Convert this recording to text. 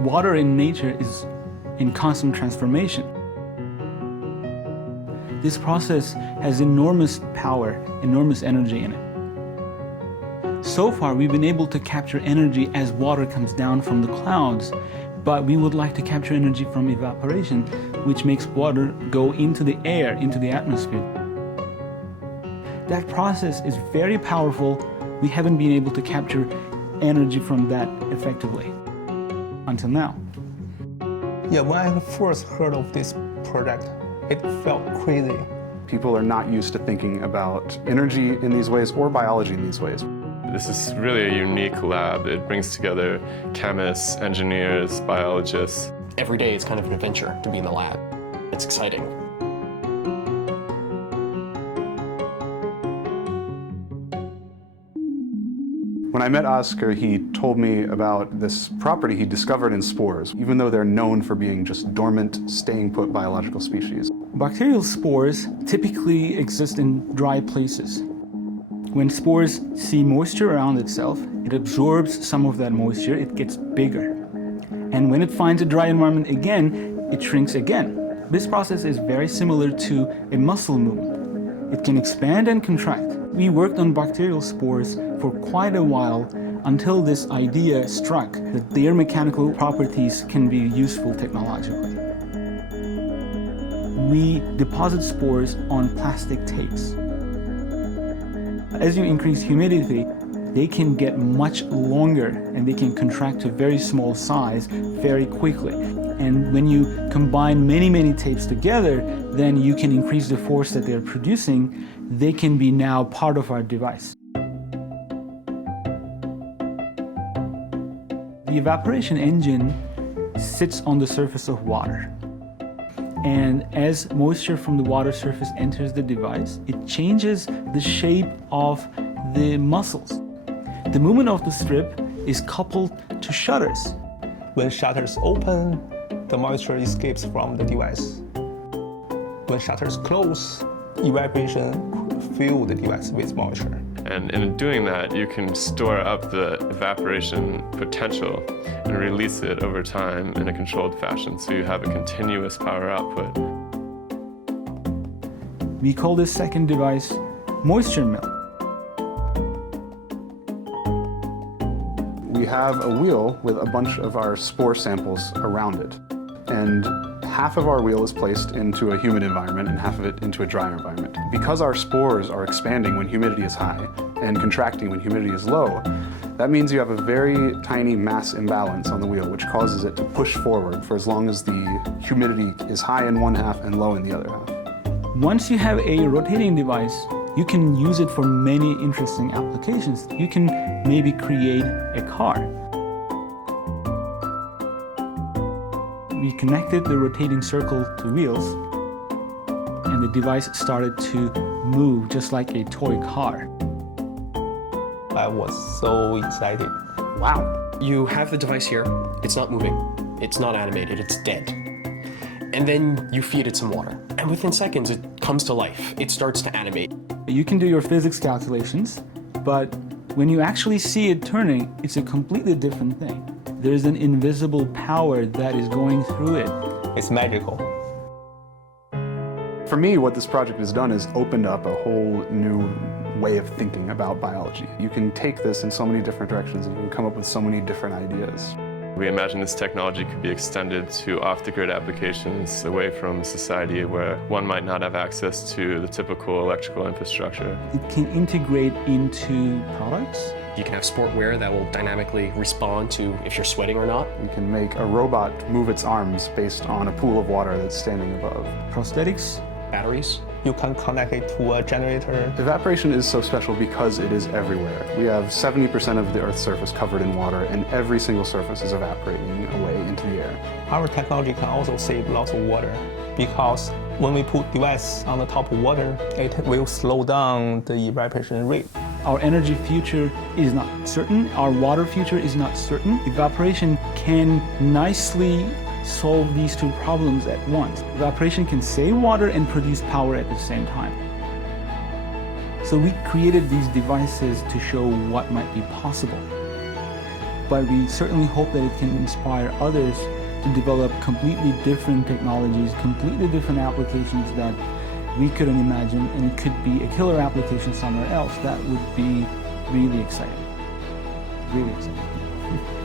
Water in nature is in constant transformation. This process has enormous power, enormous energy in it. So far, we've been able to capture energy as water comes down from the clouds, but we would like to capture energy from evaporation, which makes water go into the air, into the atmosphere. That process is very powerful. We haven't been able to capture energy from that effectively until now. Yeah, when I first heard of this project, it felt crazy. People are not used to thinking about energy in these ways or biology in these ways. This is really a unique lab. It brings together chemists, engineers, biologists. Every day it's kind of an adventure to be in the lab. It's exciting. When I met Oscar, he told me about this property he discovered in spores, even though they're known for being just dormant, staying-put biological species. Bacterial spores typically exist in dry places. When spores see moisture around itself, it absorbs some of that moisture, it gets bigger. And when it finds a dry environment again, it shrinks again. This process is very similar to a muscle movement. It can expand and contract. We worked on bacterial spores for quite a while until this idea struck that their mechanical properties can be useful technologically. We deposit spores on plastic tapes. As you increase humidity, they can get much longer and they can contract to very small size very quickly. And when you combine many tapes together, then you can increase the force that they're producing. They can be now part of our device. The evaporation engine sits on the surface of water. And as moisture from the water surface enters the device, it changes the shape of the muscles. The movement of the strip is coupled to shutters. When shutters open, the moisture escapes from the device. When shutters close, evaporation could fill the device with moisture. And in doing that, you can store up the evaporation potential and release it over time in a controlled fashion, so you have a continuous power output. We call this second device moisture mill. We have a wheel with a bunch of our spore samples around it. And half of our wheel is placed into a humid environment and half of it into a dry environment. Because our spores are expanding when humidity is high and contracting when humidity is low, that means you have a very tiny mass imbalance on the wheel, which causes it to push forward for as long as the humidity is high in one half and low in the other half. Once you have a rotating device, you can use it for many interesting applications. You can maybe create a car. We connected the rotating circle to wheels, and the device started to move just like a toy car. I was so excited. Wow. You have the device here, it's not moving, it's not animated, it's dead. And then you feed it some water, and within seconds it comes to life. It starts to animate. You can do your physics calculations, but when you actually see it turning, it's a completely different thing. There's an invisible power that is going through it. It's magical. For me, what this project has done is opened up a whole new way of thinking about biology. You can take this in so many different directions and you can come up with so many different ideas. We imagine this technology could be extended to off-the-grid applications away from society where one might not have access to the typical electrical infrastructure. It can integrate into products. You can have sportwear that will dynamically respond to if you're sweating or not. We can make a robot move its arms based on a pool of water that's standing above. Prosthetics. Batteries. You can connect it to a generator. Evaporation is so special because it is everywhere. We have 70% of the Earth's surface covered in water, and every single surface is evaporating away into the air. Our technology can also save lots of water because when we put device on the top of water, it will slow down the evaporation rate. Our energy future is not certain. Our water future is not certain. Evaporation can nicely solve these two problems at once. Evaporation can save water and produce power at the same time. So we created these devices to show what might be possible. but we certainly hope that it can inspire others to develop completely different technologies, completely different applications that we couldn't imagine, and it could be a killer application somewhere else. That would be really exciting. Really exciting.